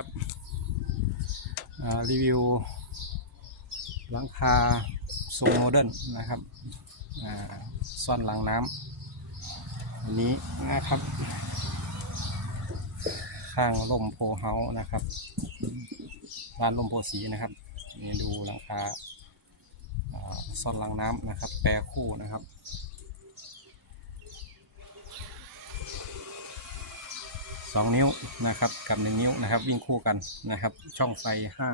ครับรีวิวหลังคาทรงโมเดิร์นนะครับซ่อนหลังน้ำอันนี้นะครับ ข้างร่มโพเฮานะครับร้านร่มโพสีนะครับนี่ดูหลังคาอ่าซ่อนหลังน้ำนะครับ แปรคู่นะครับ สองนิ้วนะครับกับหนึ่งนิ้วนะครับ วิ่งคู่กันนะครับ ช่องไฟห้า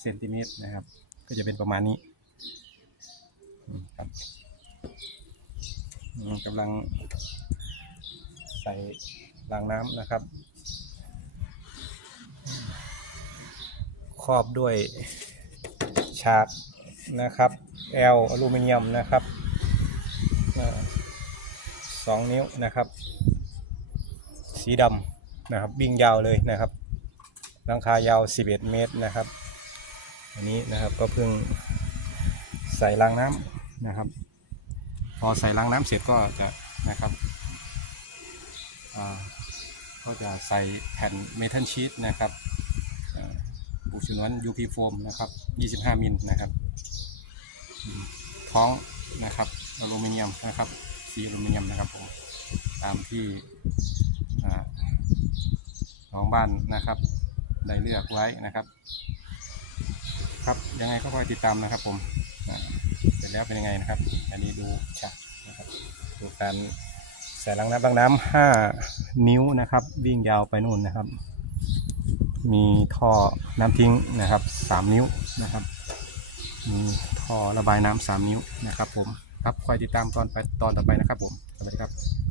เซนติเมตรนะครับ ก็จะเป็นประมาณนี้ครับกำลังใส่รางน้ำนะครับ ครอบด้วยฉากนะครับแอลอลูมิเนียมนะครับสองนิ้วนะครับ สีดำ นะครับวิ่งยาวเลยนะครับหลังคายาว 11 เมตรนะครับ อันนี้นะครับก็เพิ่งใส่รางน้ำนะครับ พอใส่รางน้ำเสร็จก็จะนะครับก็จะใส่แผ่นเมทัลชีตนะครับอ่าปูชนวน UP โฟมนะครับ 25 มิลนะครับ ท้องนะครับอลูมิเนียมนะครับสีอลูมิเนียมนะครับผมตามที่ ของบ้านนะครับได้เลือกไว้นะครับ ครับยังไงก็คอยติดตามนะครับ ผมเสร็จแล้วเป็นยังไงนะครับ อันนี้ดูฉากนะครับดูการใส่ลังน้ำลังน้ำห้านิ้วนะครับ วิ่งยาวไปนู่นนะครับ มีท่อน้ำทิ้งนะครับสามนิ้วนะครับมีท่อระบายน้ำสามนิ้วนะครับ ผมครับคอยติดตามตอนไปตอนต่อไปนะครับ ผมสวัสดีครับ